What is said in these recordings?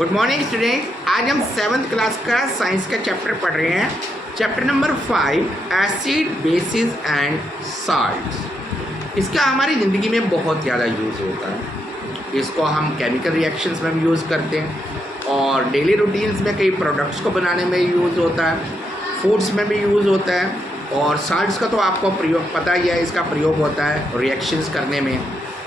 Good morning student. आज हम 7th class का साइंस का चैप्टर पढ़ रहे हैं। Chapter number 5 acid basis and salts. इसका हमारी ज़िंदगी में बहुत ज़्यादा यूज़ होता है। इसको हम केमिकल रिएक्शंस में भी यूज़ करते हैं और डेली रूटीन्स में कई प्रोडक्ट्स को बनाने में यूज़ होता है, फूड्स में भी यूज़ होता है। और साल्ट्स का तो आपको प्रयोग पता ही है, इसका प्रयोग होता है रिएक्शंस करने में,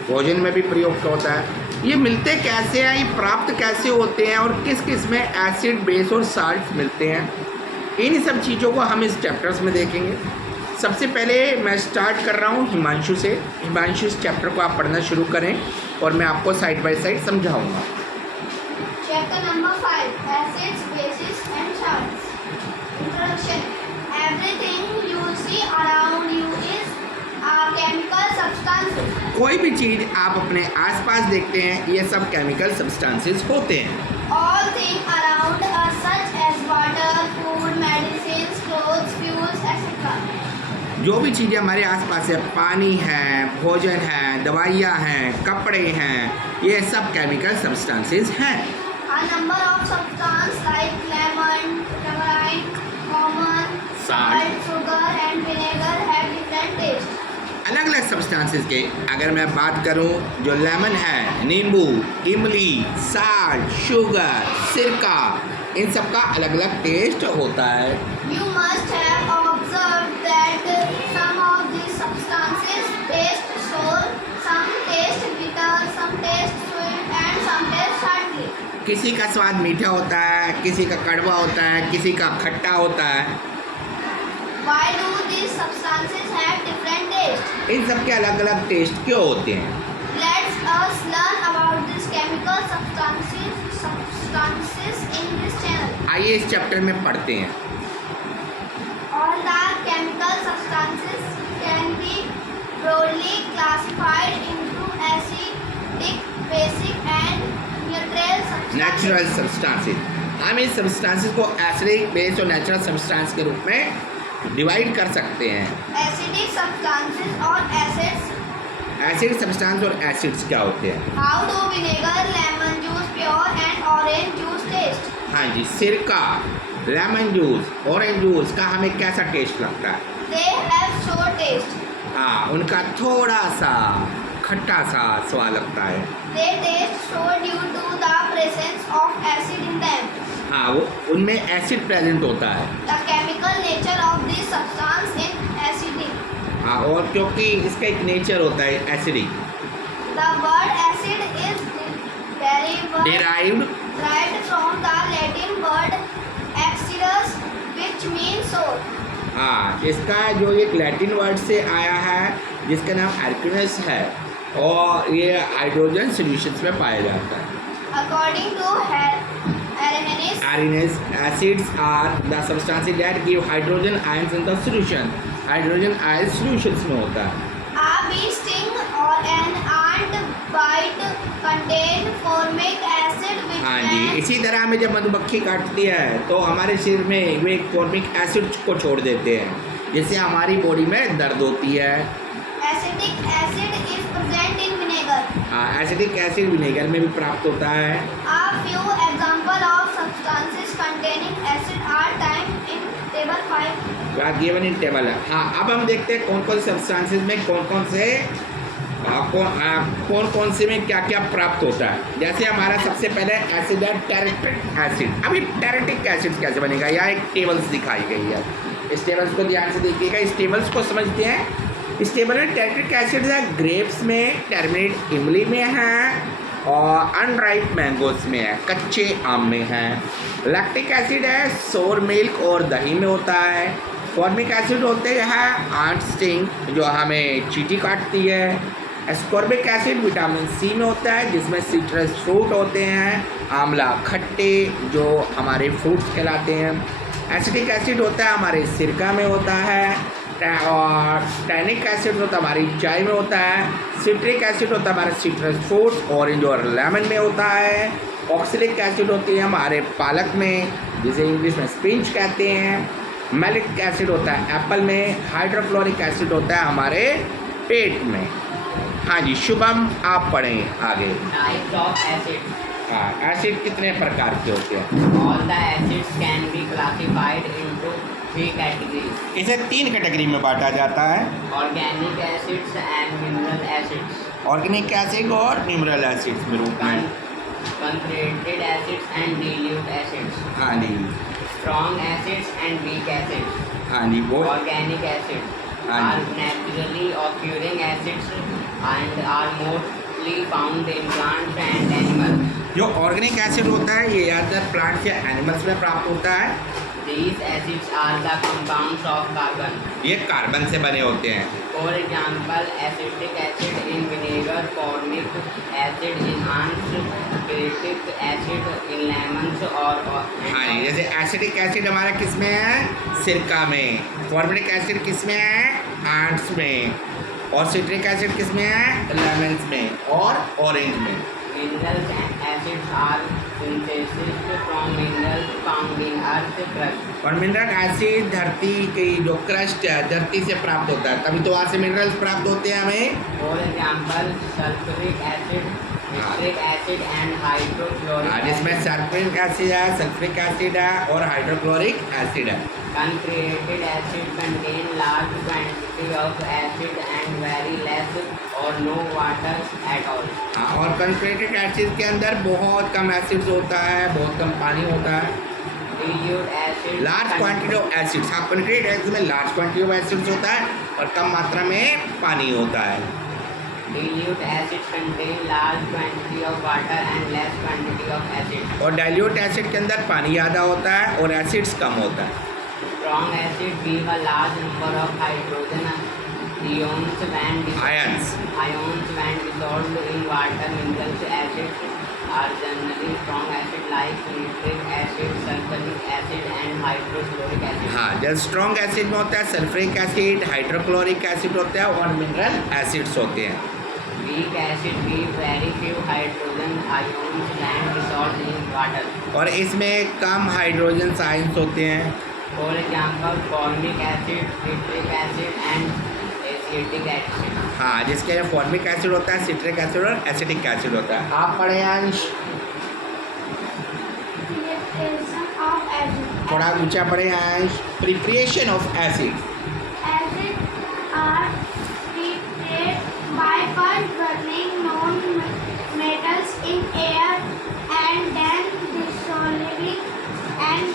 भोजन में भी प्रयोग होता है। ये मिलते कैसे हैं, ये प्राप्त कैसे होते हैं और किस किस में एसिड बेस और साल्ट मिलते हैं, इन सब चीज़ों को हम इस चैप्टर्स में देखेंगे। सबसे पहले मैं स्टार्ट कर रहा हूँ हिमांशु से। हिमांशु इस चैप्टर को आप पढ़ना शुरू करें और मैं आपको साइड बाय साइड समझाऊंगा। Chapter number 5 acids bases and salts. Introduction. Everything you see around you is a chemical substance. कोई भी चीज़ आप अपने आसपास देखते हैं, ये सब केमिकल सब्सटेंसेस होते हैं। All thing around us such as water, food, medicines, clothes, fuels etcetera. जो भी चीज़ें हमारे आसपास है, पानी है, भोजन है, दवाइयाँ हैं, कपड़े हैं, ये सब केमिकल सब्सटेंसेस हैं। A number of substances like lemon, tamarind, common, Salt. sugar and vinegar have different tastes. अलग अलग सब्सटेंसेस के अगर मैं बात करूं, जो लेमन है, नींबू, इमली, साल्ट, शुगर, सिरका, इन सब का अलग अलग टेस्ट होता है। You must have observed that some of these substances taste sour, some taste bitter, some taste sweet and some taste salty. किसी का स्वाद मीठा होता है, किसी का कड़वा होता है, किसी का खट्टा होता है। Why do these substances have different tastes? इन सब के अलग अलग टेस्ट क्यों होते हैं? Let's us learn about these chemical substances in this channel. आइए इस चैप्टर में पढ़ते हैं। All the chemical substances can be broadly classified into acidic, basic and neutral substances. Natural substances, हम इस सब्सटेंसेस को एसिडिक, बेस और नेचुरल सब्सटेंस के रूप में डिवाइड कर सकते हैं। Acidic substances or acids. Acid substance और एसिड्स क्या होते हैं? How do vinegar, lemon juice, pure and orange juice taste? हाँ जी, सिरका, लेमन जूस, ऑरेंज जूस का हमें कैसा टेस्ट लगता है? They have sour taste. हाँ, उनका थोड़ा सा खट्टा सा स्वाद लगता है। They taste sour due to the presence of acid in them. हाँ, वो उनमें एसिड प्रेजेंट होता है। The chemical nature of this substance is acidic. हाँ, और क्योंकि इसका एक नेचर होता है acidic. The word acid is derived derived from the Latin word acidus, which means sour. हाँ, इसका जो एक लैटिन वर्ड से आया है जिसका नाम एल्केनस है और ये हाइड्रोजन सॉल्यूशंस में पाया जाता है। According to Arrhenius, Arenes acids are the substances that give hydrogen ions in the solution. Hydrogen ion solutions में होता है। a bee sting or an ant bite contain formic acid, which हाँ जी, can इसी तरह हमें जब मधुमक्खी काटती है तो हमारे शरीर में वे फॉर्मिक एसिड को छोड़ देते हैं, जिससे हमारी बॉडी में दर्द होती है। acidic acid is present in vinegar. हाँ, एसिडिक एसिड विनेगर में भी प्राप्त होता है। A few examples of substances containing acid are typed in table 5. Given in table है। हाँ, अब हम देखते हैं कौन कौन से सब्सटेंसेस में कौन कौन से में क्या क्या प्राप्त होता है। जैसे हमारा सबसे पहले एसिड है टेरेटिक एसिड। अभी टेरेटिक एसिड कैसे बनेगा, यहाँ एक टेबल्स दिखाई गई है, इस टेबल्स को ध्यान से देखिएगा, इस टेबल्स को समझते हैं। इस टेबल में टेरेटिक एसिड है ग्रेप्स में, टर्मरिक इमली में है और अनराइप मैंगोस में है, कच्चे आम में है। लैक्टिक एसिड है सोर मिल्क और दही में होता है। फॉर्मिक एसिड होते हैं आंट स्टिंग, जो हमें चींटी काटती है। एस्कॉर्बिक एसिड विटामिन सी में होता है, जिसमें सिट्रस फ्रूट होते हैं। आंवला खट्टे, जो हमारे फ्रूट्स कहलाते हैं। एसिडिक एसिड होता है हमारे सिरका में होता है और टैनिक एसिड होता है हमारी चाय में होता है। सिट्रिक एसिड होता है हमारे सिट्रस फ्रूट्स, ऑरेंज और लेमन में होता है। ऑक्सलिक एसिड होती है हमारे पालक में, जिसे इंग्लिश में स्पिंच कहते हैं। मैलिक एसिड होता है एप्पल में। हाइड्रोक्लोरिक एसिड होता है हमारे पेट में। हाँ जी, शुभम आप पढ़ें आगे। नाइट्रॉक एसिड हाँ, एसिड कितने प्रकार के होते हैं? All the acids can be classified into 3 categories: इसे 3 कैटेगरी में बांटा जाता है, organic acids and mineral acids, organic acid और मिनरल एसिड्स में रूप में। concentrated acids and dilute acids, हाँ जी, strong acids and weak acids. हाँ जी, वो Organic acids हाँ are जी। naturally occurring acids and are mostly found in plants and animals. जो ऑर्गेनिक एसिड होता है ये ज़्यादातर प्लांट्स या एनिमल्स में प्राप्त होता है। These acids are the compounds of carbon. ये कार्बन से बने होते हैं। For example, acetic acid in vinegar, formic acid in ants, citric acid in lemons or हाँ जी, जैसे एसिडिक एसिड हमारा किस में है? सिरका में। फॉर्मिक एसिड किस में है? आंट्स में। और सिट्रिक एसिड किस में है? लेमन्स में और ऑरेंज में। minerals acids are synthesized from minerals found in earth crust. और मिनरल एसिड धरती की जो क्रस्ट है धरती से प्राप्त होता है, तभी तो वहाँ से मिनरल्स प्राप्त होते हैं हमें। For example, sulfuric acid, citric acid and hydrochloric acid. जिसमें सल्फ्यूरिक एसिड है, सल्फ्यूरिक एसिड है और हाइड्रोक्लोरिक एसिड है। Concentrated acid contain large quantity of acid and very less or no water at all. हाँ, और कंसनट्रेटेड एसिड के अंदर बहुत कम एसिड्स होता है, बहुत कम पानी होता है। Dilute acid large quantity of acids, हाँ, कंसनट्रेटेड एसिड में लार्ज क्वांटिटी ऑफ एसिड्स होता है और कम मात्रा में पानी होता है। Dilute acid contain large quantity of water and less quantity of acid. और डाइल्यूट एसिड के अंदर पानी ज़्यादा होता है और एसिड्स कम होता है। Strong acid give a large number of hydrogen ions when dissolved in water. Mineral acids are generally strong acid like nitric acid, sulfuric acid and hydrochloric acid. हाँ, जब स्ट्रॉन्ग एसिड में होता है सल्फ्यूरिक एसिड, हाइड्रोक्लोरिक एसिड होता है और mineral acids होते हैं। Weak acid give very few hydrogen ions when dissolved in water. और इसमें कम हाइड्रोजन आयंस होते हैं। For example, formic acid, citric acid and acetic acid. हाँ, जिसके लिए फॉर्मिक एसिड होता है, सिट्रिक एसिड और एसिटिक एसिड होता है। आप पढ़े अंश, Preparation of acid. थोड़ा ऊंचा पढ़े अंश। Preparation of acid, Acids are prepared by first burning known metals in air and then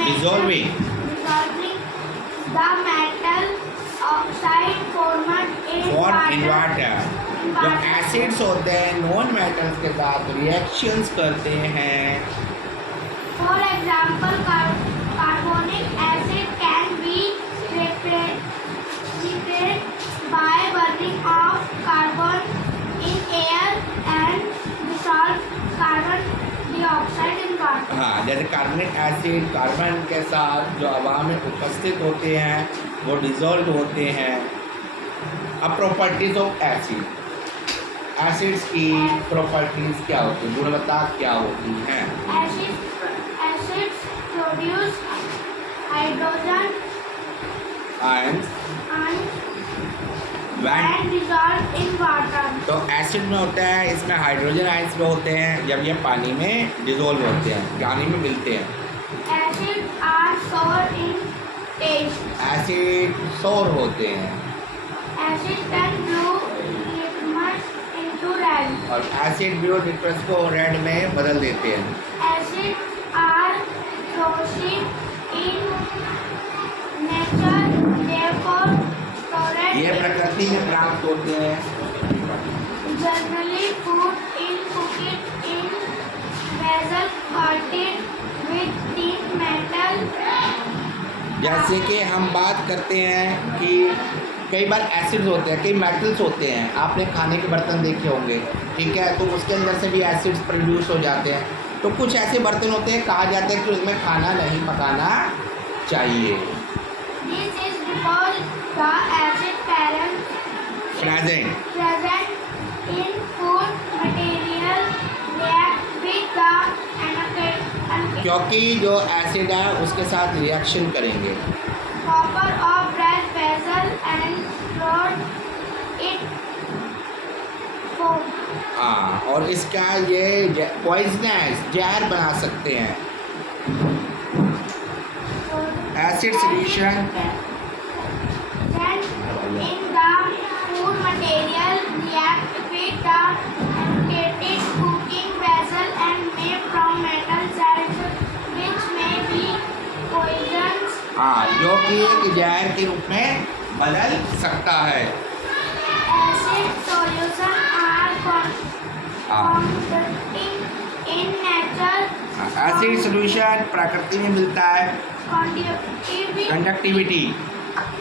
dissolving the metal oxide formed in form in water. Water. जो एसिड्स होते हैं नॉन मेटल्स के साथ reactions करते हैं। For example, carbonic acid can be prepared by burning of carbon in air and dissolve carbon dioxide in water. हाँ, जैसे कार्बनिक एसिड कार्बन के साथ जो हवा में उपस्थित होते हैं वो डिजोल्व होते हैं। अब प्रॉपर्टीज ऑफ एसिड, एसिड्स की प्रॉपर्टीज क्या होती हैं, गुणवत्ता क्या होती हैं? Acids produce hydrogen ions and dissolve in water. तो एसिड में होता है, इसमें हाइड्रोजन आयंस में होते हैं जब ये पानी में डिजोल्व होते हैं, पानी में मिलते हैं। Acids are sour in taste. Acid सोर होते हैं Acid can blue litmus into red. और एसिड ब्लू लिटमस को रेड में बदल देते हैं। Acids are processed in nature, therefore stored ये प्रकृति में प्राप्त होते हैं। generally cooked in vessel coated with tin metal. जैसे कि हम बात करते हैं कि कई बार एसिड्स होते हैं, कई मेटल्स होते हैं, आपने खाने के बर्तन देखे होंगे, ठीक है, तो उसके अंदर से भी एसिड्स प्रोड्यूस हो जाते हैं। तो कुछ ऐसे बर्तन होते हैं, कहा जाता है कि उसमें खाना नहीं पकाना चाहिए। This is because the acid present in food material react with the क्योंकि जो एसिड है उसके साथ रिएक्शन करेंगे। copper of brass vessel and float it foam. हाँ, और इसका ये पॉइजनस जहर बना सकते हैं। Acid solution Then in the food material react with the heated cooking vessel and made from metal salts which may be poisons. हाँ, जो कि एक जहर के रूप में बदल सकता है। Acid solution are conducting in nature. Acid solution प्रकृति में मिलता है। Conductivity conductivity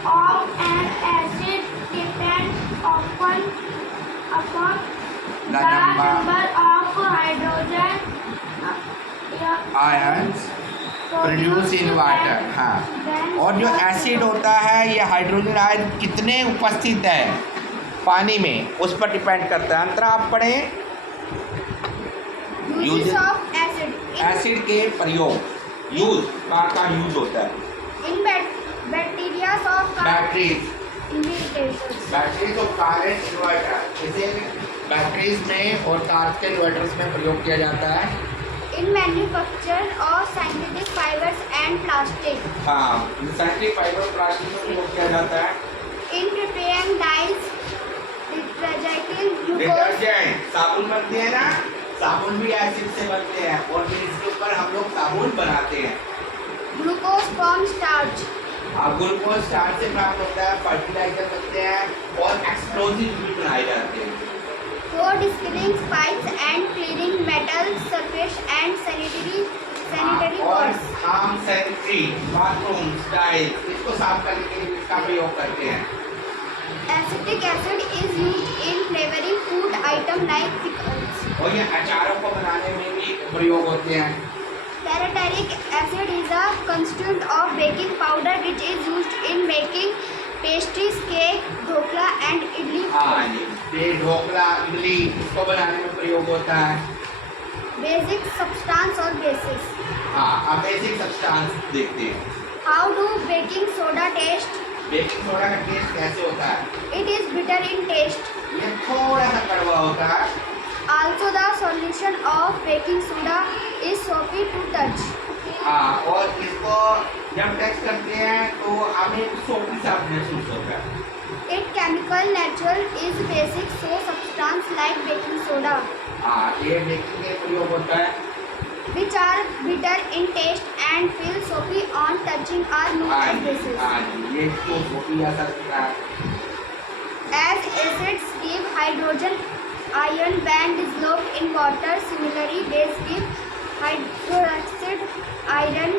of an acid depends upon The the number number of hydrogen ions produce in water. हाँ, और जो एसिड होता है ये हाइड्रोजन आयन कितने उपस्थित है पानी में, उस पर डिपेंड करता है। अंतरा आप पढ़ें। uses of acid एसिड के प्रयोग, यूज का यूज होता है। in bacteria of batteries inhibitors. Batteries और कारंट इन्वर्टर, इसे बैटरीज में और कार के इन्वर्टर्स में प्रयोग किया जाता है। In manufacture of synthetic fibers and plastic. हाँ, सिंथेटिक फाइबर प्लास्टिक में प्रयोग किया जाता है। In preparing dyes, detergent, glucose. Detergent, साबुन बनते हैं ना, साबुन भी एसिड से बनते हैं और फिर इसके ऊपर हम लोग साबुन बनाते हैं। Glucose from starch. Glucose starch से प्राप्त होता है, फर्टिलाइजर बनते हैं और एक्सप्लोजिव भी बनाए जाते हैं। For distilling pipes and cleaning metal surface and sanitary और works. हम सैनिटरी बाथरूम टाइल्स इसको साफ करने के लिए इसका प्रयोग करते हैं। Acetic acid is used in flavoring food item like pickles. और ये अचारों को बनाने में भी प्रयोग होते हैं। Tartaric acid is a constituent of baking powder which is used in making pastries, cake, dhokla and idli. हाँ जी, ये ढोकला इडली इसको बनाने में प्रयोग होता है। Basic substance or basis. हाँ, अब बेसिक सब्सटेंस देखते हैं। How do baking soda taste? Baking soda का टेस्ट कैसे होता है? It is bitter in taste. ये थोड़ा सा कड़वा होता है। Also, the solution of baking soda is soapy to touch. हाँ, और इसको जब टेस्ट करते हैं तो हमें सोपी सा महसूस होता है। Its chemical nature is basic, so substance like baking soda, हाँ, ये बेकिंग के प्रयोग होता है। which are bitter in taste and feel soapy on touching, are known हाँ as जी, bases. हाँ जी, ये तो सोपी जैसा दिखता है। As acids give hydrogen ion when dissolved in water, similarly base give hydroxide iron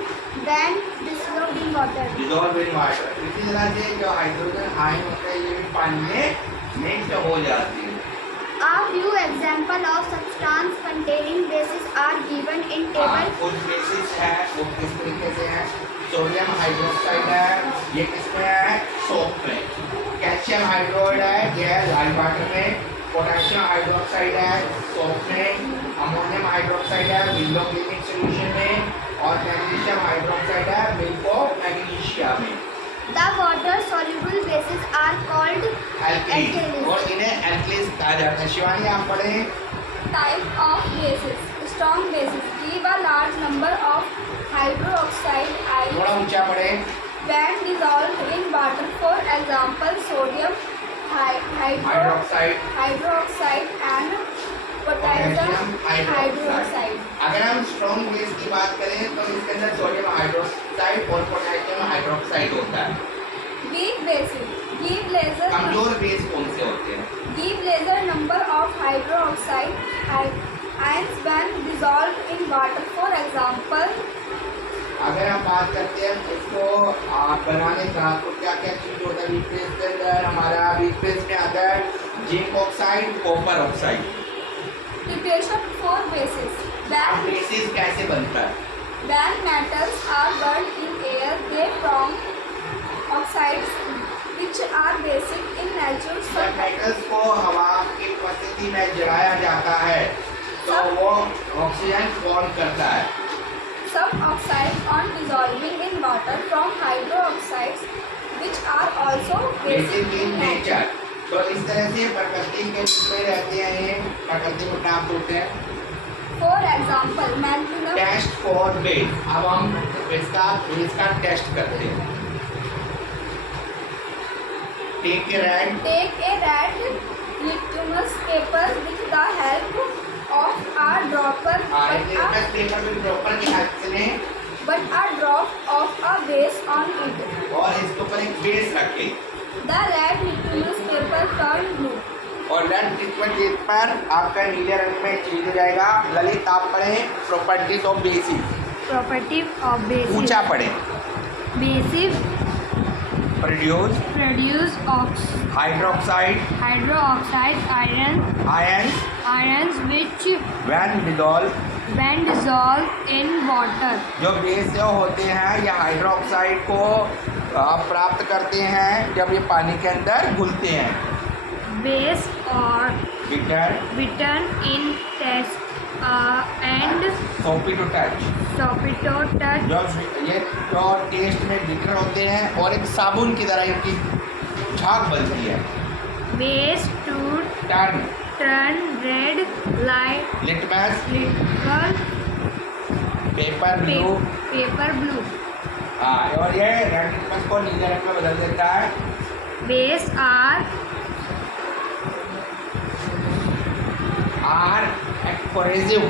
when dissolved in water. Dissolve in water, इसी तरह से जो हाइड्रोजन आयन होता है ये भी पानी में मिक्स हो जाती है। A few examples of substance containing bases are given in table. कुछ बेसिस है वो किस तरीके से है। सोडियम हाइड्रोक्साइड है, ये किसमें है? सोप में। कैल्शियम हाइड्रोइड है, ये है लाल वाटर में। पोटेशियम हाइड्रोक्साइड है सोप में। अमोनियम हाइड्रोक्साइड है विंडो क्लीनिंग सॉल्यूशन में। और मैग्नीशियम हाइड्रोक्साइड है मिल्क ऑफ मैग्नीशिया में। The water soluble bases are called alkene, alkalis. और इन्हें एल्कीन्स कहा जाता है। शिवानी आप पढ़ें। Type of bases. Strong bases give a large number of hydroxide ions थोड़ा ऊंचा पढ़ें। when dissolved in water. For example, sodium hydroxide, hydroxide and potassium hydroxide. अगर हम स्ट्रॉन्ग बेस की बात करें तो इसके अंदर सोडियम हाइड्रोक्साइड और पोटेशियम हाइड्रोक्साइड होता है। Weak bases give lesser कमजोर बेस कौन से होते हैं? give lesser number of hydroxide ions when dissolved in water. For example, अगर हम बात करते हैं इसको बनाने का तो क्या क्या चीज होता है वीक बेस के अंदर? हमारा वीक बेस में आता है zinc oxide, copper oxide. preparation for bases. अब When बेसिस कैसे बनता है? metals are burned in air, they form oxides which are basic in nature. जब मेटल्स को हवा की उपस्थिति में जलाया जाता है तो वो ऑक्सीजन फॉर्म करता है। Some oxides on dissolving in water from hydroxides which are also basic basic in in nature. Nature, तो इस तरह से प्रकृति के रूप में रहते हैं, ये प्रकृति में प्राप्त होते हैं। For example, molybdenum. Test for base, अब हम इसका बेस का टेस्ट करते हैं। Take a red Take a red litmus paper with the help of a dropper, paper में ड्रॉपर के हेल्प से but a drop of a base on it. और इसके ऊपर एक बेस रखे The red litmus paper turned blue. और red liquid paper आपका नीले रंग में चेंज हो जाएगा। ललित आप पढ़ें properties of basis, Property of bases. ऊंचा पढ़ें। Bases produce produce hydroxide hydroxide ions which when dissolve, when dissolved in water. जो बेस जो होते हैं ये हाइड्रोक्साइड को प्राप्त करते हैं जब ये पानी के अंदर घुलते हैं। Base or bitter bittern in taste and सोपी टू टच, sorbitol touch. जब ये जो टेस्ट में बिटर होते हैं और एक साबुन की तरह इनकी झाग बनती है। Base to turn turn red light litmus liquor paper blue, paper blue. हाँ और ये रेड लिटमस को नीले रंग में बदल देता है। Base are are corrosive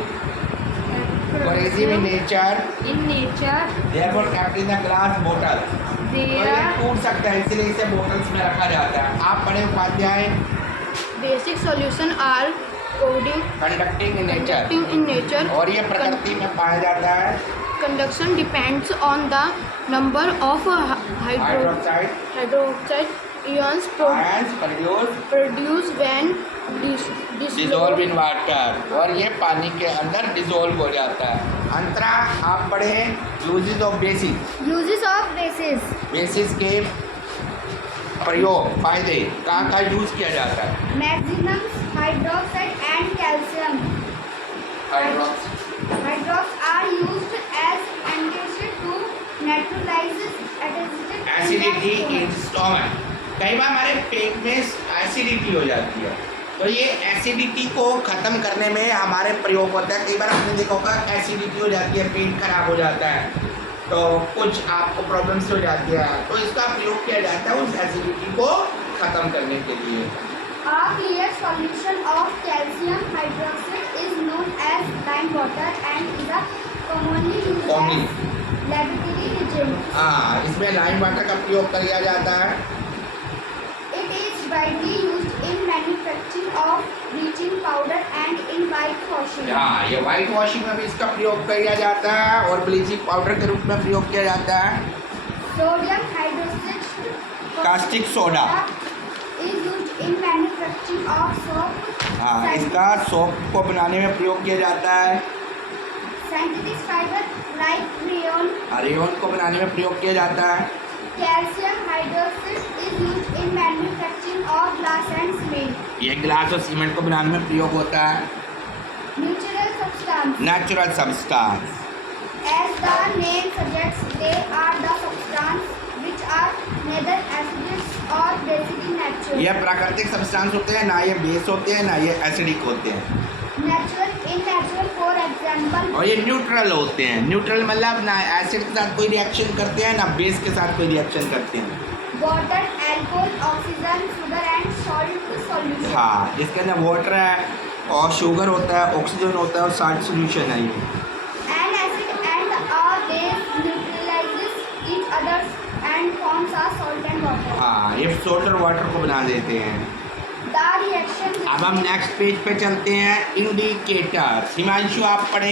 in nature, in nature. Therefore kept in the glass बोतल। तो They ये are टूट सकता है इसलिए इसे बोतल्स में रखा जाता है। आप पढ़े Upadhyay basic solution are coding conducting in nature, in nature. और ये प्रकृति में पाया जाता है। Conduction depends on the number of hydroxide hydroxide ions ions produce produced when dissolve in water, और ये पानी के अंदर डिसॉल्व हो जाता है। अंतरा आप पढ़े uses of basis, Uses of bases. Basis के प्रयोग फायदे कहाँ यूज किया जाता है। Maximum hydroxide and calcium. Hydrox are used as antacid to neutralize acidity in stomach, कई बार हमारे पेट में एसिडिटी हो जाती है, तो ये एसिडिटी को ख़त्म करने में हमारे प्रयोग होता है। कई बार आपने देखा होगा एसिडिटी हो जाती है, पेट खराब हो जाता है, तो कुछ आपको प्रॉब्लम्स हो जाती है, तो इसका प्रयोग किया जाता है उस एसिडिटी को ख़त्म करने के लिए। A clear solution of calcium hydroxide is known as lime water and is a commonly used as laboratory reagent. हाँ, इसमें लाइम वाटर का प्रयोग किया जाता है। It is widely used in manufacturing of bleaching powder and in whitewashing. हाँ, ये white washing में भी इसका प्रयोग किया जाता है और ब्लीचिंग पाउडर के रूप में प्रयोग किया जाता है। Sodium hydroxide caustic soda, is used in manufacturing of soap. हाँ, इसका सोप को बनाने में प्रयोग किया जाता है। Synthetic fiber like rayon. Rayon को बनाने में प्रयोग किया जाता है। Calcium hydroxide is used in manufacturing of glass and cement. ये ग्लास और सीमेंट को बनाने में प्रयोग होता है। Natural substance. Natural substance, As the name suggests, they are the substance which are neither acidic or basic in nature. ये प्राकृतिक सब्सटेंस होते हैं, ना ये बेस होते हैं ना ये एसिडिक होते हैं, Natural in natural, for example, और ये न्यूट्रल होते हैं। न्यूट्रल मतलब ना एसिड के साथ कोई रिएक्शन करते हैं ना बेस के साथ कोई रिएक्शन करते हैं। water, alcohol, oxygen, sugar and salt solution. हाँ, इसके अंदर वाटर है और शुगर होता है, ऑक्सीजन होता है और साल्ट सोल्यूशन है ये। An acid and a base neutralizes each other and forms a salt and water. हाँ, ये सोल्ट और वाटर को बना देते हैं। The reaction अब हम नेक्स्ट पेज पे चलते हैं। इंडिकेटर्स, हिमांशु आप पढ़ें